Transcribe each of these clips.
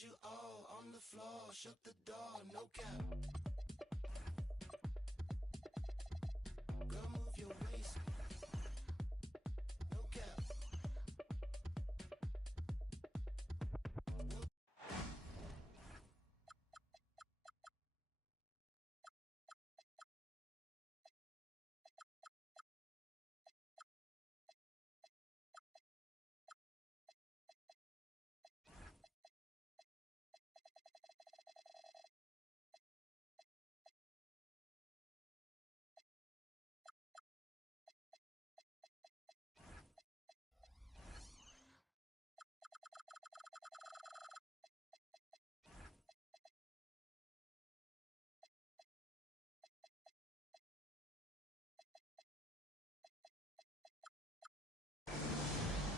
want you all on the floor. Shut the door, no cap. Girl, move your waist. No cap.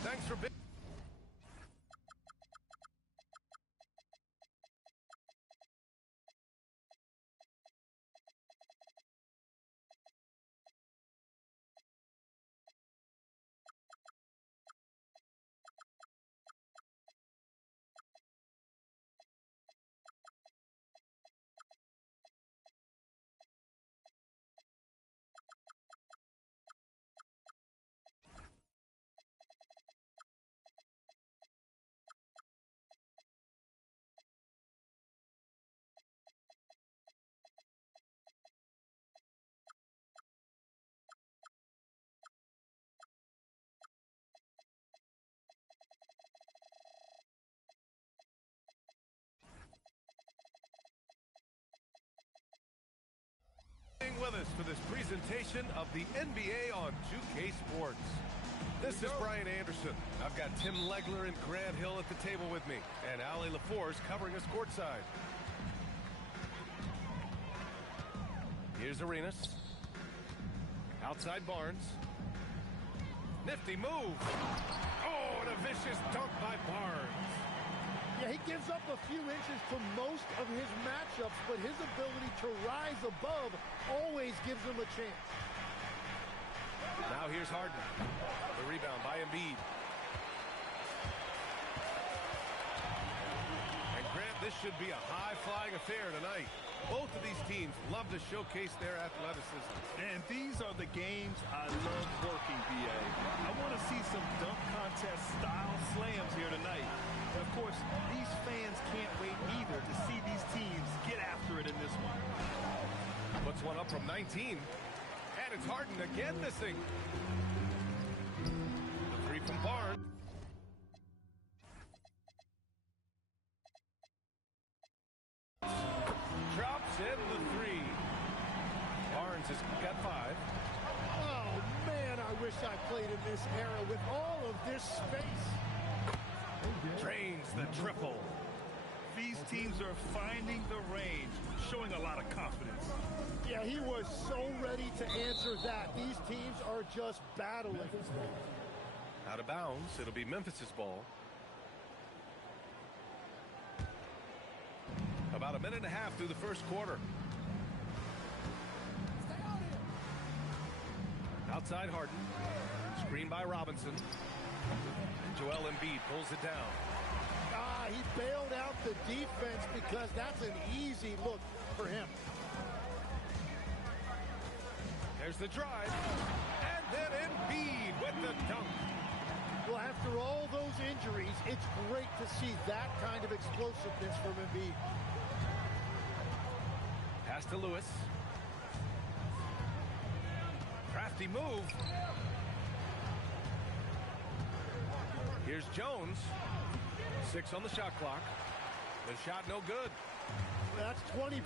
Thanks for being. With us for this presentation of the NBA on 2K Sports. This is Brian Anderson. I've got Tim Legler and Grant Hill at the table with me, and Allie LaForce covering us courtside. Here's Arenas. Outside Barnes. Nifty move. Oh, and a vicious dunk by Barnes. Yeah, he gives up a few inches to most of his matchups, but his ability to rise above always gives him a chance. Now here's Harden. The rebound by Embiid. And Grant, this should be a high-flying affair tonight. Both of these teams love to showcase their athleticism. And these are the games I love working, B.A. I want to see some dunk contest-style slams here tonight. And of course, these fans can't wait either to see these teams get after it in this one. Puts one up from 19. And it's Harden again missing. The three from Barnes. Drops in the three. Barnes has got 5. Oh, man, I wish I played in this era with all of this space. Drains the triple. These teams are finding the range, showing a lot of confidence. Yeah, he was so ready to answer that. These teams are just battling. Out of bounds. It'll be Memphis's ball. About a minute and a half through the first quarter. Outside Harden. Screen by Robinson. Joel Embiid pulls it down. He bailed out the defense because that's an easy look for him. There's the drive. And then Embiid with the dunk. Well, after all those injuries, it's great to see that kind of explosiveness from Embiid. Pass to Lewis. Crafty move. Here's Jones. 6 on the shot clock. The shot no good. That's 20%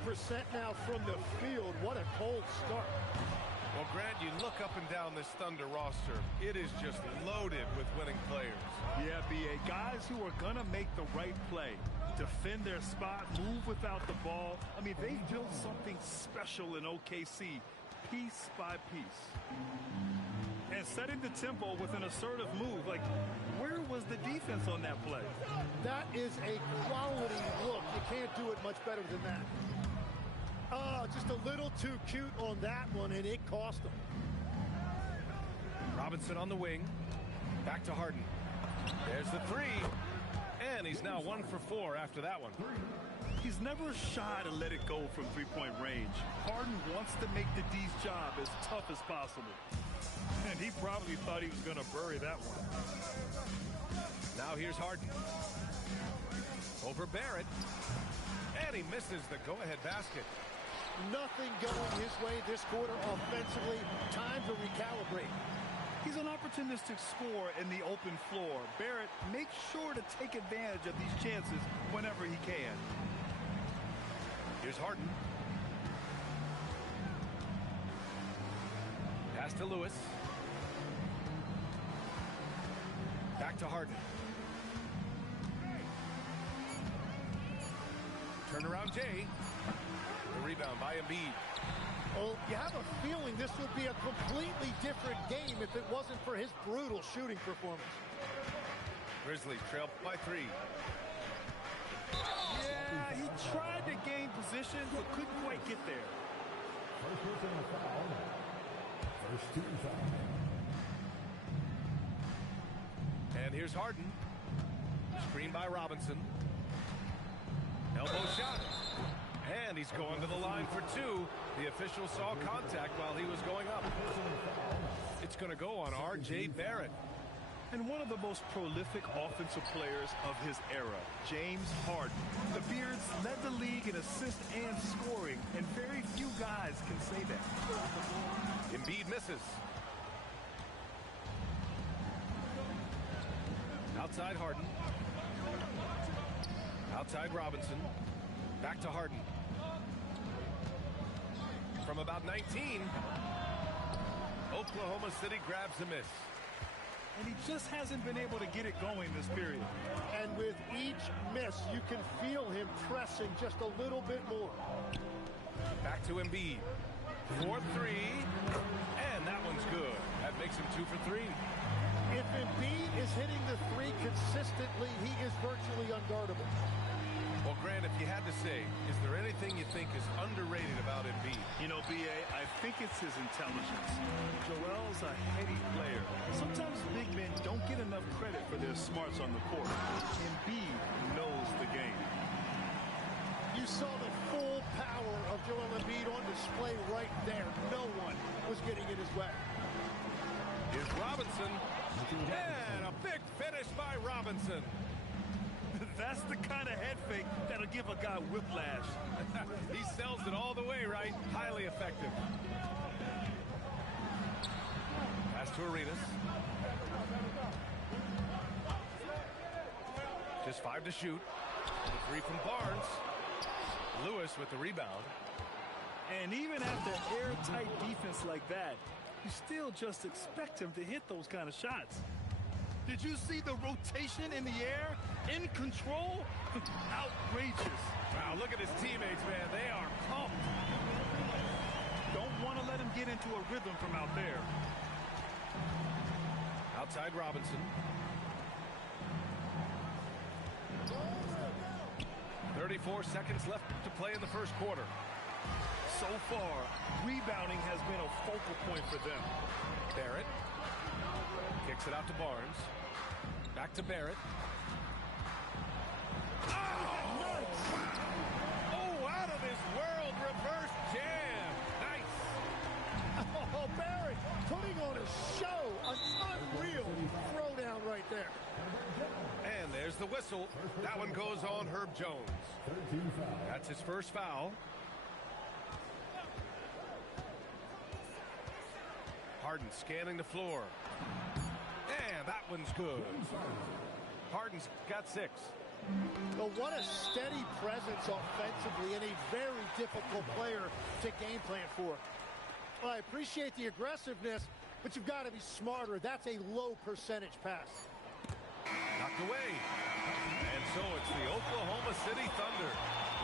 now from the field. What a cold start. Well, Grant, you look up and down this Thunder roster. It is just loaded with winning players. Yeah, B.A. Guys who are going to make the right play, defend their spot, move without the ball. I mean, they built something special in OKC, piece by piece. And setting the tempo with an assertive move. Like, where was the defense on that play? That is a quality look. You can't do it much better than that. Just a little too cute on that one, and it cost him. Robinson on the wing. Back to Harden. There's the three. And he's now 1 for 4 after that one. He's never shy to let it go from three-point range. Harden wants to make the D's job as tough as possible. And he probably thought he was going to bury that one. Now here's Harden. Over Barrett. And he misses the go-ahead basket. Nothing going his way this quarter offensively. Time to recalibrate. He's an opportunistic scorer in the open floor. Barrett makes sure to take advantage of these chances whenever he can. Here's Harden. Pass to Lewis. Back to Harden. Turnaround Jay. The rebound by Embiid. Well, you have a feeling this would be a completely different game if it wasn't for his brutal shooting performance. Grizzlies trail by 3. Yeah, he tried to gain position, but couldn't quite get there. First personal foul. First team foul. And here's Harden. Screen by Robinson. Elbow shot. And he's going to the line for 2. The official saw contact while he was going up. It's going to go on R.J. Barrett. And one of the most prolific offensive players of his era, James Harden. The Beards led the league in assists and scoring, and very few guys can say that. Embiid misses. Outside Harden. Outside Robinson. Back to Harden. From about 19, Oklahoma City grabs a miss. And he just hasn't been able to get it going this period. And with each miss, you can feel him pressing just a little bit more. Back to Embiid. 4-3. And that one's good. That makes him 2 for 3. If Embiid is hitting the 3 consistently, he is virtually unguardable. Well, Grant, if you had to say, is there anything you think is underrated about Embiid? You know, B.A., I think it's his intelligence. Joel's a heady player. Sometimes big men don't get enough credit for their smarts on the court. Embiid knows the game. You saw the full power of Joel Embiid on display right there. No one was getting in his way. Here's Robinson. And a big finish by Robinson. That's the kind of head fake that'll give a guy whiplash. He sells it all the way, right? Highly effective. Pass to Arenas. Just 5 to shoot. The 3 from Barnes. Lewis with the rebound. And even after airtight defense like that, you still just expect him to hit those kind of shots. Did you see the rotation in the air? In control? Outrageous. Wow, look at his teammates, man. They are pumped. Don't want to let him get into a rhythm from out there. Outside Robinson. 34 seconds left to play in the first quarter. So far, rebounding has been a focal point for them. Barrett kicks it out to Barnes. Back to Barrett. Oh, nice. Oh, out of this world reverse jam. Nice. Oh, Barrett putting on a show. An unreal throwdown right there. And there's the whistle. That one goes on Herb Jones. That's his first foul. Harden scanning the floor. And that one's good. Harden's got 6. But what a steady presence offensively and a very difficult player to game plan for. Well, I appreciate the aggressiveness, but you've got to be smarter. That's a low percentage pass. Knocked away. And so it's the Oklahoma City Thunder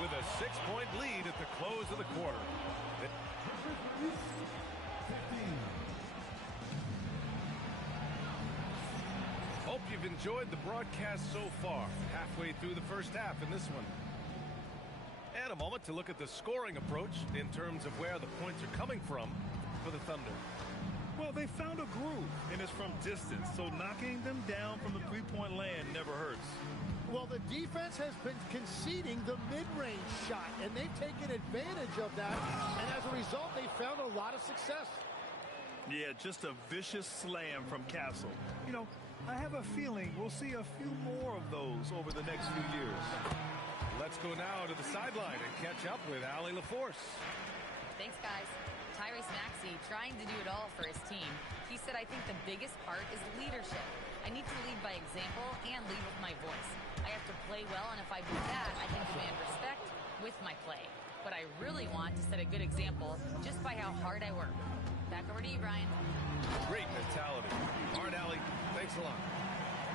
with a 6-point lead at the close of the quarter. Hope you've enjoyed the broadcast so far. Halfway through the first half in this one. And a moment to look at the scoring approach in terms of where the points are coming from for the Thunder. Well, they found a groove, and it's from distance, so knocking them down from the three-point land never hurts. Well, the defense has been conceding the mid-range shot, and they've taken advantage of that, and as a result, they found a lot of success. Yeah, just a vicious slam from Castle. You know, I have a feeling we'll see a few more of those over the next few years. Let's go now to the sideline and catch up with Allie LaForce. Thanks, guys. Tyrese Maxey trying to do it all for his team. He said, I think the biggest part is leadership. I need to lead by example and lead with my voice. I have to play well, and if I do that, I can command respect with my play. But I really want to set a good example just by how hard I work. Back over to you, Brian. Great mentality. All right, Allie, thanks a lot.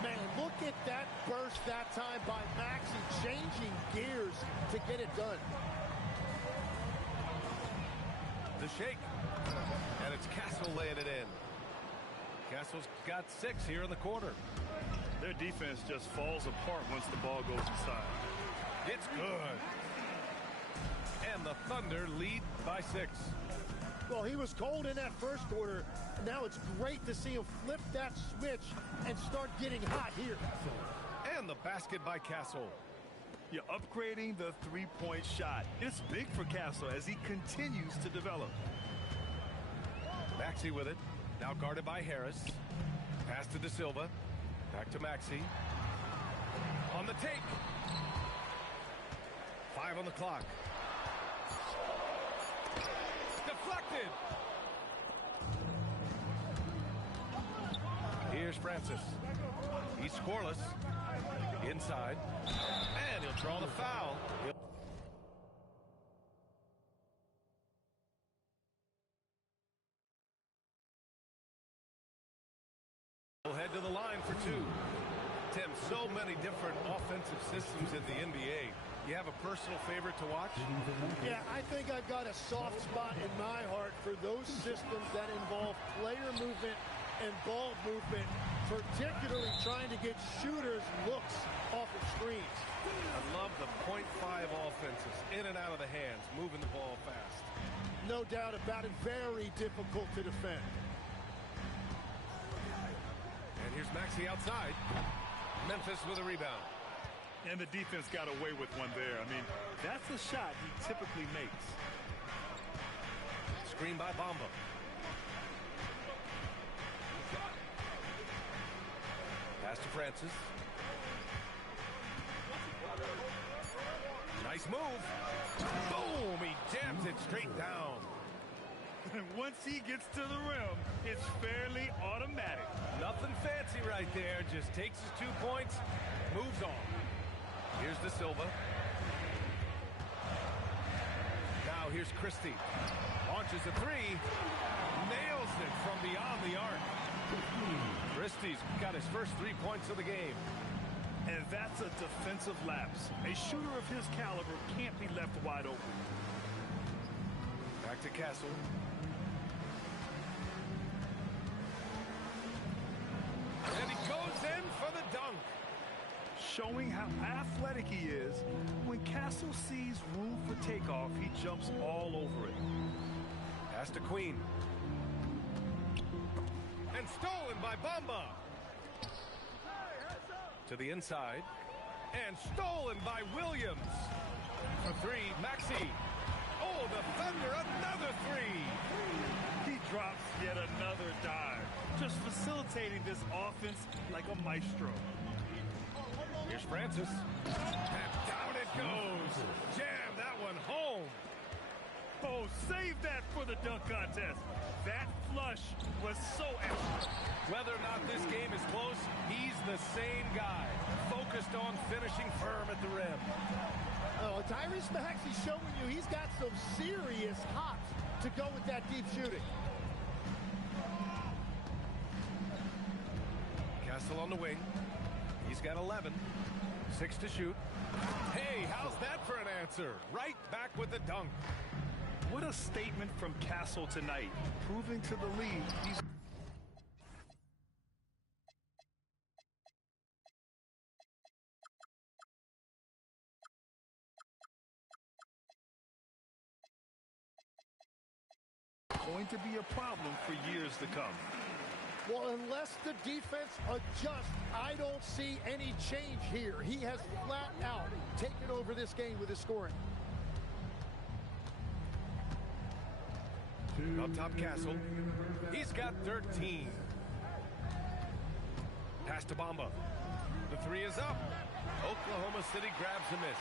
Man, look at that burst that time by Maxey, changing gears to get it done. The shake. And it's Castle laying it in. Castle's got 6 here in the quarter. Their defense just falls apart once the ball goes inside. It's good. And the Thunder lead by 6. Well, he was cold in that first quarter. Now it's great to see him flip that switch and start getting hot here. And the basket by Castle. You're upgrading the three-point shot. It's big for Castle as he continues to develop. Maxey with it. Now guarded by Harris. Pass to De Silva. Back to Maxey. On the take. 5 on the clock. Deflected. Here's Francis. He's scoreless. Inside. And he'll draw the foul. He'll head to the line for 2. Tim, so many different offensive systems in the NBA. You have a personal favorite to watch? Yeah, I think I've got a soft spot in my heart for those systems that involve player movement and ball movement, particularly trying to get shooters looks off of screens. I love the .5 offenses, in and out of the hands, moving the ball fast. No doubt about it, very difficult to defend. And here's Maxey outside. Memphis with a rebound. And the defense got away with one there. I mean, that's a shot he typically makes. Screen by Bamba. Pass to Francis. Nice move. Boom! He jams it straight down. And once he gets to the rim, it's fairly automatic. Nothing fancy right there. Just takes his 2 points, moves on. Here's De Silva. Now here's Christie. Launches a 3. Nails it from beyond the arc. Christie's got his first 3 points of the game. And that's a defensive lapse. A shooter of his caliber can't be left wide open. Back to Castle. And he goes in for the dunk. Showing how athletic he is, when Castle sees room for takeoff, he jumps all over it. Pass to Queen. And stolen by Bamba. To the inside. And stolen by Williams. For 3, Maxey. Oh, the Thunder, another 3. He drops yet another dive, just facilitating this offense like a maestro. Here's Francis. And down it goes. Jam that one home. Oh, save that for the dunk contest. That flush was so epic. Whether or not this game is close, he's the same guy. Focused on finishing firm at the rim. Oh, Tyrese Maxey showing you he's got some serious hops to go with that deep shooting. Castle on the wing. He's got 11. 6 to shoot. Hey, how's that for an answer? Right back with the dunk. What a statement from Castle tonight, proving to the league he's... going to be a problem for years to come. Well, unless the defense adjusts, I don't see any change here. He has flat out taken over this game with his scoring. Up top, Castle. He's got 13. Pass to Bamba. The three is up. Oklahoma City grabs a miss.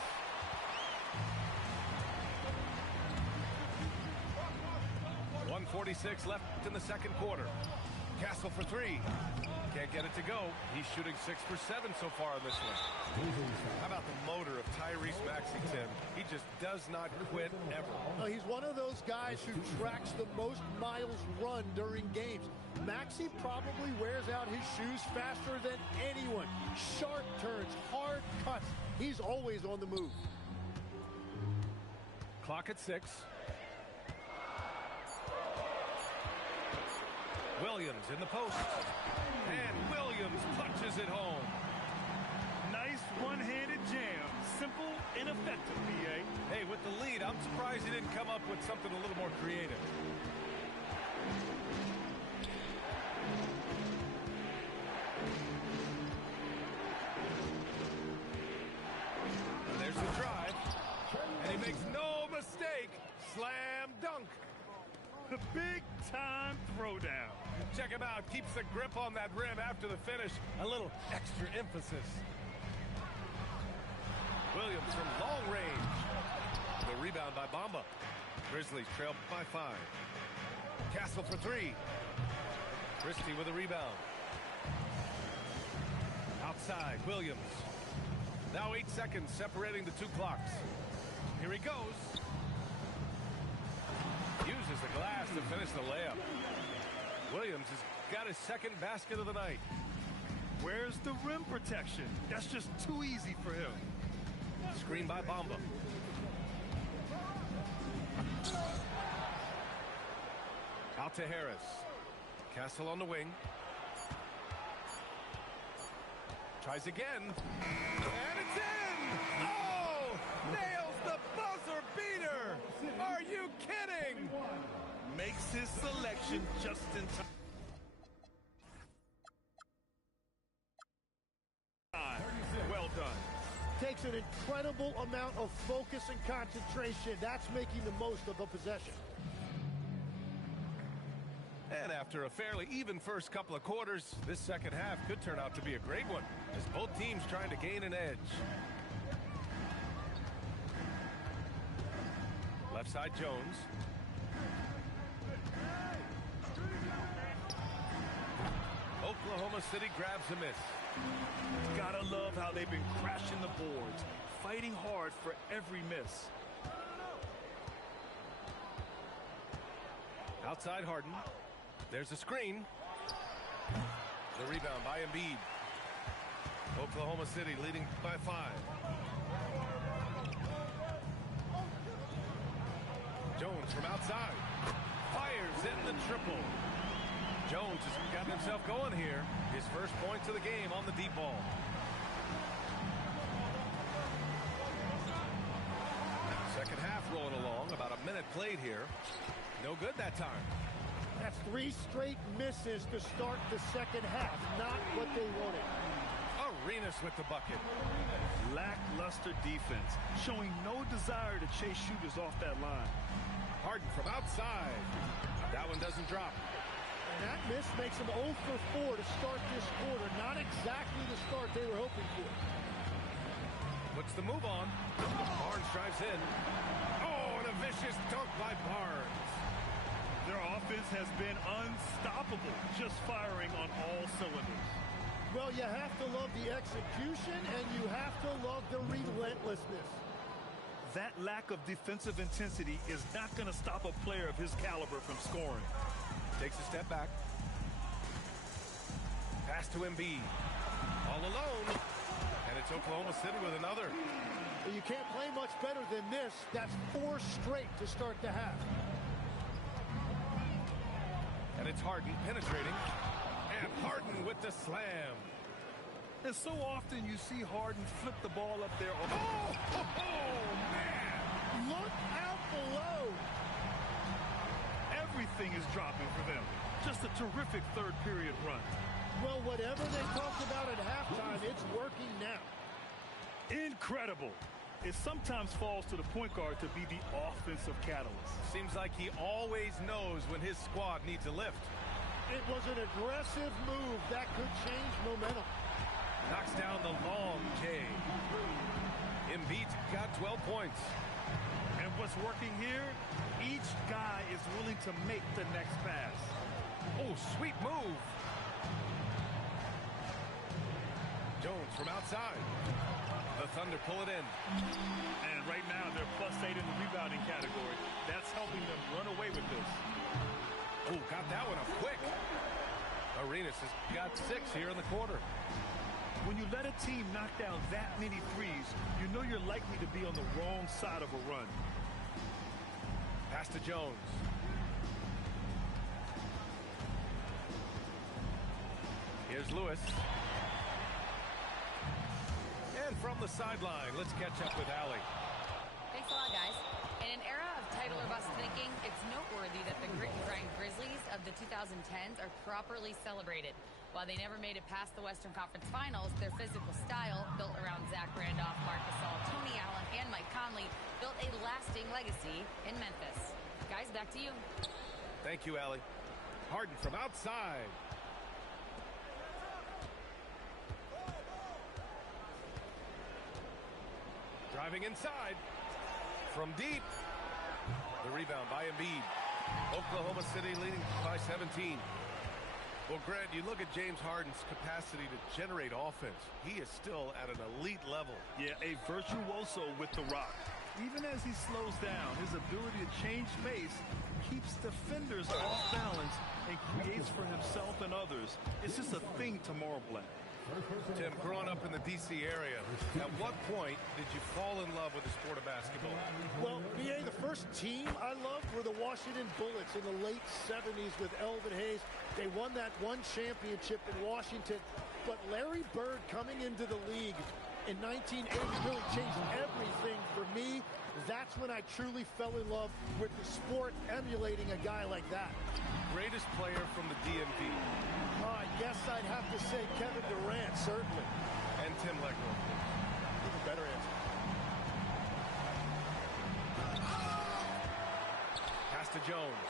.146 left in the second quarter. Castle for three. Can't get it to go. He's shooting 6 for 7 so far on this one. How about the motor of Tyrese Maxey, Tim? He just does not quit ever. He's one of those guys who tracks the most miles run during games. Maxey probably wears out his shoes faster than anyone. Sharp turns, hard cuts. He's always on the move. Clock at 6. Williams in the post. And Williams punches it home. Nice one-handed jam. Simple and effective, BA. Hey, with the lead, I'm surprised he didn't come up with something a little more creative. And there's the drive. And he makes no mistake. Slam dunk. The big-time throwdown. Check him out. Keeps the grip on that rim after the finish. A little extra emphasis. Williams from long range. The rebound by Bamba. Grizzlies trail by 5. Castle for 3. Christie with a rebound. Outside, Williams. Now 8 seconds separating the two clocks. Here he goes. Uses the glass to finish the layup. Williams has got his second basket of the night. Where's the rim protection? That's just too easy for him. Screen by Bamba. Out to Harris. Castle on the wing. Tries again. And it's in! Oh! Nails the buzzer beater! Are you kidding? Makes his selection just in time. Well done. Takes an incredible amount of focus and concentration. That's making the most of a possession. And after a fairly even first couple of quarters, this second half could turn out to be a great one, as both teams trying to gain an edge. Left side, Jones. Oklahoma City grabs a miss. Gotta love how they've been crashing the boards, fighting hard for every miss. Outside Harden. There's a screen. The rebound by Embiid. Oklahoma City leading by 5. Jones from outside. Fires in the triple. Jones has gotten himself going here. His first points of the game on the deep ball. Second half rolling along. About a minute played here. No good that time. That's 3 straight misses to start the second half. Not what they wanted. Arenas with the bucket. Lackluster defense, showing no desire to chase shooters off that line. Harden from outside. That one doesn't drop. And that miss makes them 0 for 4 to start this quarter. Not exactly the start they were hoping for. Puts the move on. Barnes drives in. Oh, and a vicious dunk by Barnes. Their offense has been unstoppable, just firing on all cylinders. Well, you have to love the execution, and you have to love the relentlessness. That lack of defensive intensity is not going to stop a player of his caliber from scoring. Takes a step back. Pass to Embiid. All alone. And it's Oklahoma City with another. Well, you can't play much better than this. That's 4 straight to start the half. And it's Harden penetrating. And Harden with the slam. And so often you see Harden flip the ball up there. Oh, man. Look out below. Everything is dropping for them. Just a terrific third period run. Well, whatever they talked about at halftime, it's working now. Incredible. It sometimes falls to the point guard to be the offensive catalyst. Seems like he always knows when his squad needs a lift. It was an aggressive move that could change momentum. Knocks down the long J. Embiid's got 12 points. And what's working here? Each guy is willing to make the next pass. Oh, sweet move. Jones from outside. The Thunder pull it in. And right now, they're +8 in the rebounding category. That's helping them run away with this. Oh, got that one up quick. Arenas has got 6 here in the quarter. When you let a team knock down that many threes, you know you're likely to be on the wrong side of a run. Pass to Jones. Here's Lewis. And from the sideline, let's catch up with Allie. Thanks a lot, guys. In an era of title or bust thinking, it's noteworthy that the grit and grind Grizzlies of the 2010s are properly celebrated. While they never made it past the Western Conference Finals, their physical style, built around Zach Randolph, Marc Gasol, Tony Allen, and Mike Conley, built a lasting legacy in Memphis. Guys, back to you. Thank you, Allie. Harden from outside. Driving inside. From deep. The rebound by Embiid. Oklahoma City leading by 17. Well, Grant, you look at James Harden's capacity to generate offense. He is still at an elite level. Yeah, a virtuoso with the rock. Even as he slows down, his ability to change pace keeps defenders off balance and creates for himself and others. It's just a thing to marvel at. Tim, growing up in the D.C. area, at what point did you fall in love with the sport of basketball? Well, BA, the first team I loved were the Washington Bullets in the late 70s with Elvin Hayes. They won that one championship in Washington. But Larry Bird coming into the league in 1980 really changed everything for me. That's when I truly fell in love with the sport, emulating a guy like that. Greatest player from the DMV. I guess I'd have to say Kevin Durant, certainly. And Tim Legler. Even better answer. Pass to Jones.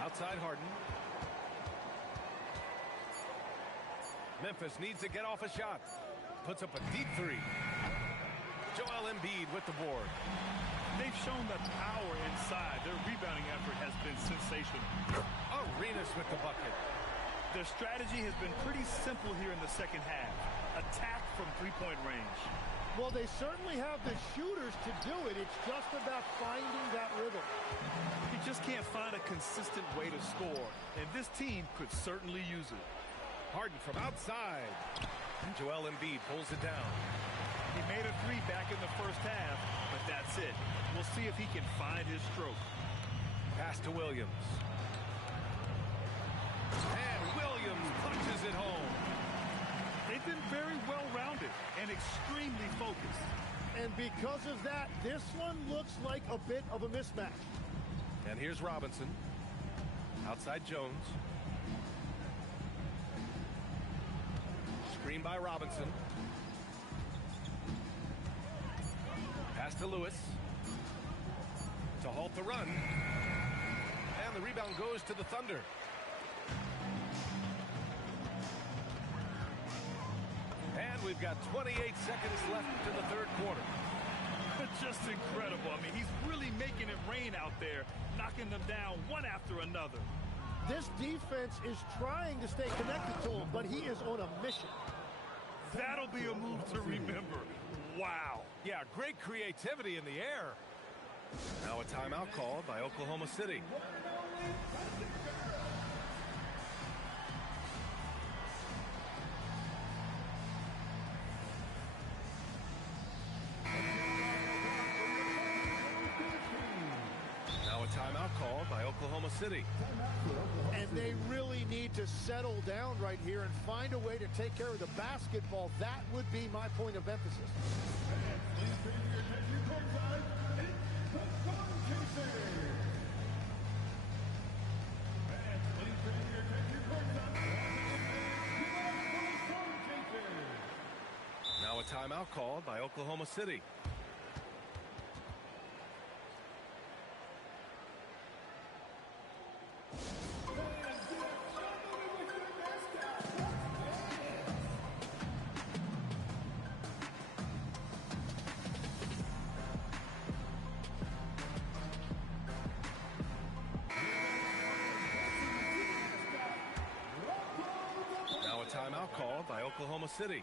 Outside Harden. Memphis needs to get off a shot. Puts up a deep three. Joel Embiid with the board. They've shown the power inside. Their rebounding effort has been sensational. Arenas with the bucket. Their strategy has been pretty simple here in the second half. Attack from three-point range. Well, they certainly have the shooters to do it. It's just about finding that rhythm. You just can't find a consistent way to score, and this team could certainly use it. Harden from outside. And Joel Embiid pulls it down. He made a three back in the first half, but that's it. We'll see if he can find his stroke. Pass to Williams. And Williams punches it home. They've been very well-rounded and extremely focused. And because of that, this one looks like a bit of a mismatch. And here's Robinson. Outside Jones. Screen by Robinson. Pass to Lewis. To halt the run. And the rebound goes to the Thunder. And we've got 28 seconds left to the third quarter. Just incredible. I mean, he's really making it rain out there, knocking them down one after another. This defense is trying to stay connected to him, but he is on a mission. That'll be a move to remember. Wow. Yeah, great creativity in the air. Now a timeout called by Oklahoma City. Now a timeout called by Oklahoma City. And they really need to settle down right here and find a way to take care of the basketball. That would be my point of emphasis. timeout called by Oklahoma City. Now a timeout called by Oklahoma City.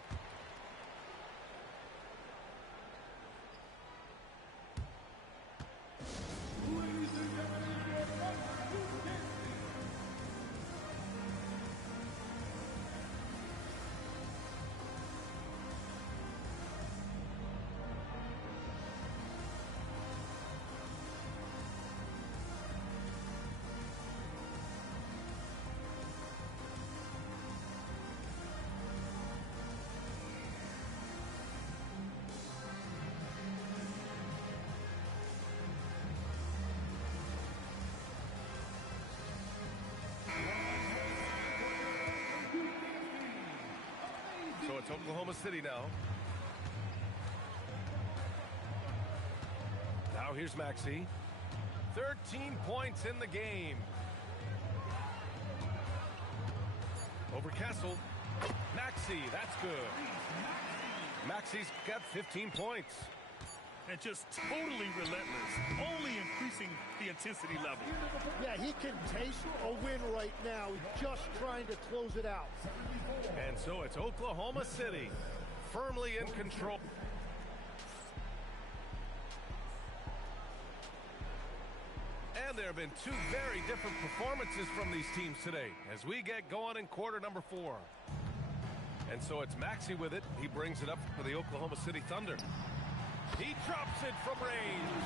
So it's Oklahoma City now. Now here's Maxey. 13 points in the game. Over Castle. Maxey, that's good. Maxey's got 15 points. And just totally relentless, only increasing the intensity level. Yeah, he can taste a win right now. He's just trying to close it out. And so it's Oklahoma City firmly in control. And there have been two very different performances from these teams today as we get going in quarter number 4. And so it's Maxey with it. He brings it up for the Oklahoma City Thunder. He drops it from range.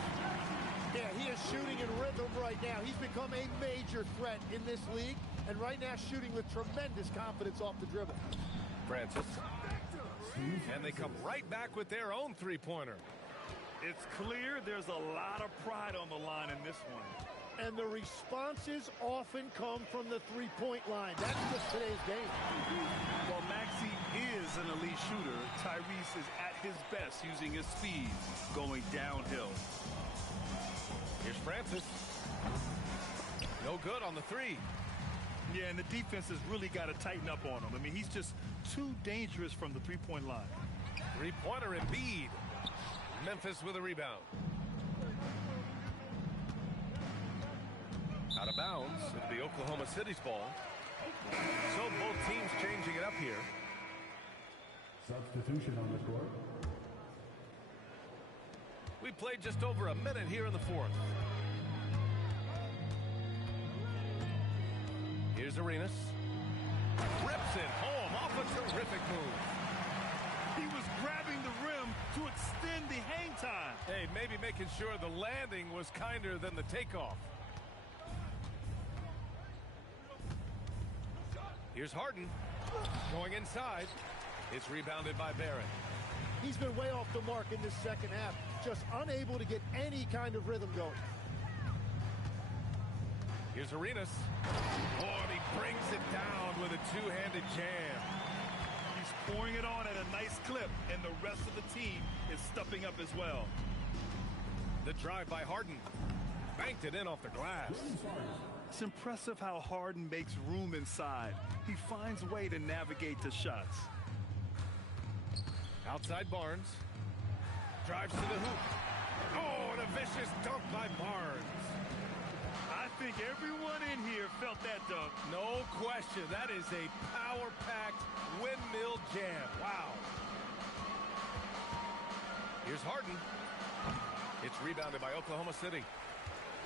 Yeah, he is shooting in rhythm right now. He's become a major threat in this league, and right now shooting with tremendous confidence off the dribble. Francis. And they come right back with their own three-pointer. It's clear there's a lot of pride on the line in this one. And the responses often come from the three-point line. That's just today's game. While Maxey is an elite shooter, Tyrese is at his best using his speed going downhill. Here's Francis. No good on the three. Yeah, and the defense has really got to tighten up on him. I mean, he's just too dangerous from the three-point line. Three-pointer Embiid. Memphis with a rebound. Out of bounds. It'll be Oklahoma City's ball. So both teams changing it up here. Substitution on the court. We played just over a minute here in the fourth. Here's Arenas. Rips it home off a terrific move. He was grabbing the rim to extend the hang time. Hey, maybe making sure the landing was kinder than the takeoff. Here's Harden. Going inside. It's rebounded by Barrett. He's been way off the mark in this second half. Just unable to get any kind of rhythm going. Here's Arenas. Oh, and he brings it down with a two-handed jam. He's pouring it on at a nice clip, and the rest of the team is stepping up as well. The drive by Harden. Banked it in off the glass. It's impressive how Harden makes room inside. He finds a way to navigate the shots. Outside Barnes. Drives to the hoop. Oh, and a vicious dunk by Barnes. I think everyone in here felt that dunk. No question. That is a power-packed windmill jam. Wow. Here's Harden. It's rebounded by Oklahoma City.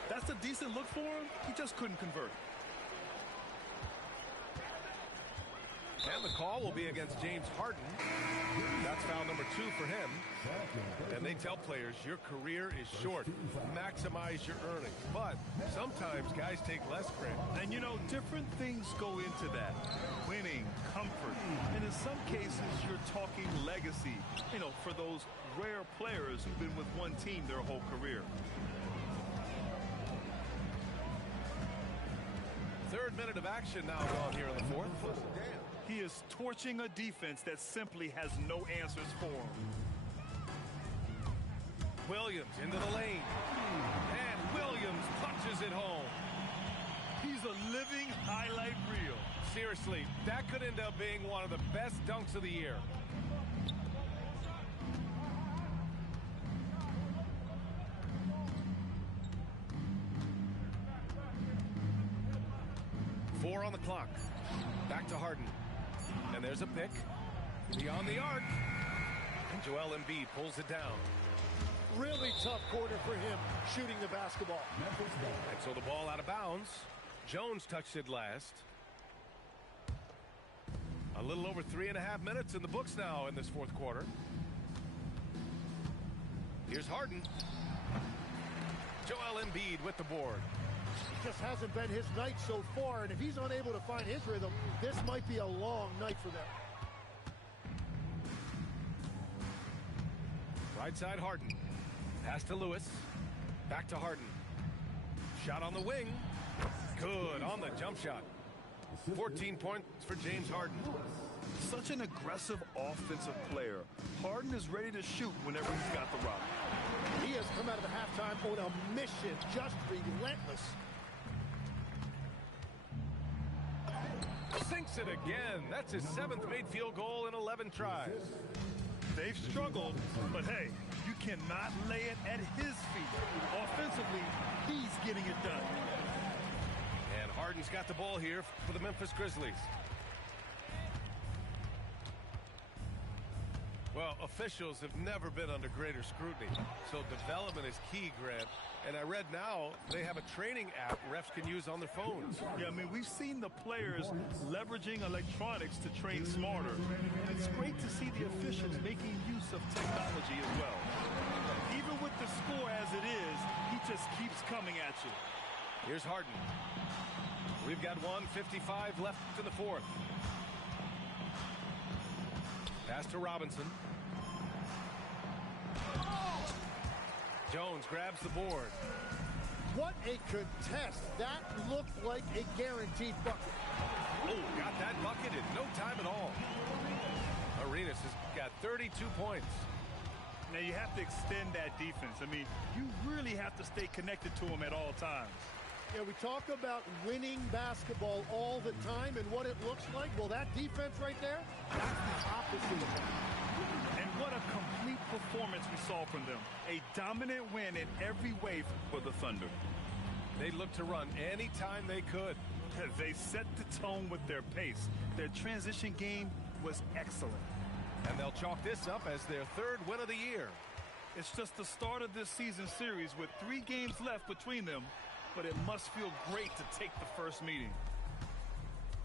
That's a decent look for him. He just couldn't convert. And the call will be against James Harden. That's foul number 2 for him. And they tell players, your career is short. Maximize your earnings. But sometimes guys take less credit. And, you know, different things go into that. Winning, comfort, and in some cases, you're talking legacy, you know, for those rare players who've been with one team their whole career. Third minute of action now gone here in the fourth. He is torching a defense that simply has no answers for him. Williams into the lane. And Williams punches it home. He's a living highlight reel. Seriously, that could end up being one of the best dunks of the year. Four on the clock. Back to Harden. And there's a pick. Beyond the arc. And Joel Embiid pulls it down. Really tough quarter for him shooting the basketball. And so the ball out of bounds. Jones touched it last. A little over 3.5 minutes in the books now in this fourth quarter. Here's Harden. Joel Embiid with the board. It just hasn't been his night so far, and if he's unable to find his rhythm, this might be a long night for them. Right side Harden. Pass to Lewis. Back to Harden. Shot on the wing. Good on the jump shot. 14 points for James Harden. Such an aggressive offensive player. Harden is ready to shoot whenever he's got the rock. He has come out of the halftime on a mission, just relentless. Sinks it again. That's his 7th made field goal in 11 tries. They've struggled, but hey, you cannot lay it at his feet. Offensively, he's getting it done. And Harden's got the ball here for the Memphis Grizzlies. Well, officials have never been under greater scrutiny, so development is key, Grant. And I read now they have a training app refs can use on their phones. Yeah, I mean, we've seen the players leveraging electronics to train smarter. It's great to see the officials making use of technology as well. Even with the score as it is, he just keeps coming at you. Here's Harden. We've got 1:55 left in the fourth. Pass to Robinson. Jones grabs the board. What a contest. That looked like a guaranteed bucket. Oh, got that bucket in no time at all. Arenas has got 32 points. Now you have to extend that defense. I mean, you really have to stay connected to him at all times. Yeah, we talk about winning basketball all the time and what it looks like. Well, that defense right there, that's the opposite of that. And what a complete performance we saw from them. A dominant win in every way for the Thunder. They looked to run anytime they could. They set the tone with their pace. Their transition game was excellent. And they'll chalk this up as their 3rd win of the year. It's just the start of this season series with 3 games left between them, but it must feel great to take the first meeting.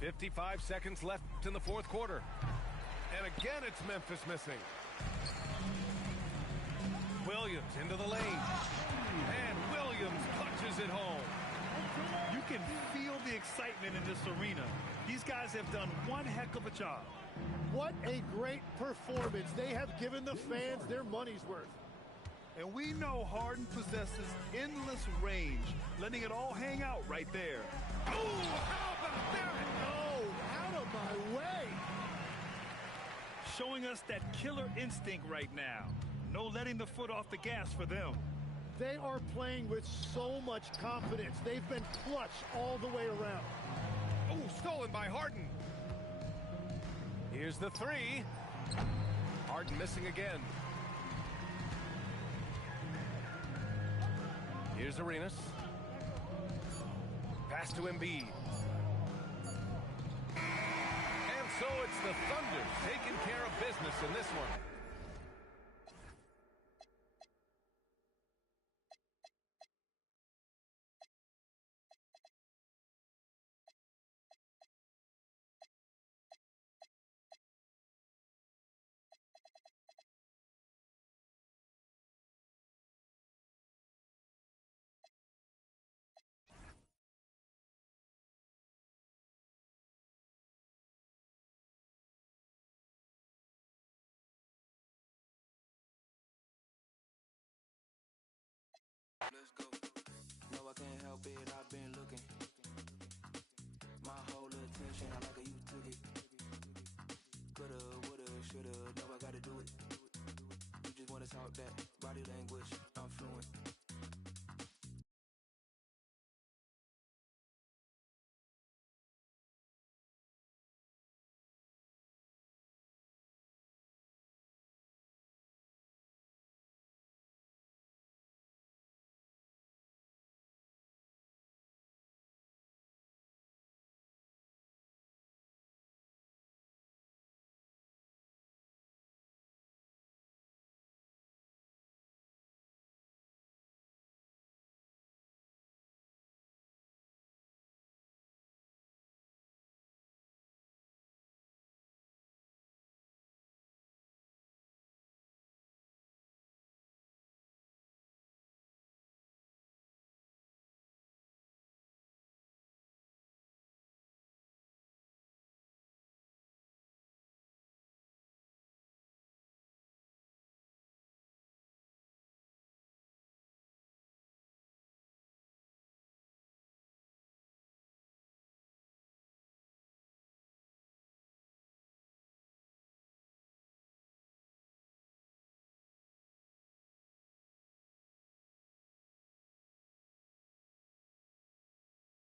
55 seconds left in the fourth quarter. And again, it's Memphis missing. Williams into the lane. And Williams punches it home. You can feel the excitement in this arena. These guys have done one heck of a job. What a great performance. They have given the fans their money's worth. And we know Harden possesses endless range, letting it all hang out right there. Oh, how about that? Oh, out of my way. Showing us that killer instinct right now. No letting the foot off the gas for them. They are playing with so much confidence. They've been clutch all the way around. Oh, stolen by Harden. Here's the 3. Harden missing again. Here's Arenas. Pass to Embiid. And so it's the Thunder taking care of business in this one. Let's go. No, I can't help it. I've been looking. My whole attention, I like how you took it. Coulda, woulda, shoulda. No, I gotta do it. You just wanna talk that.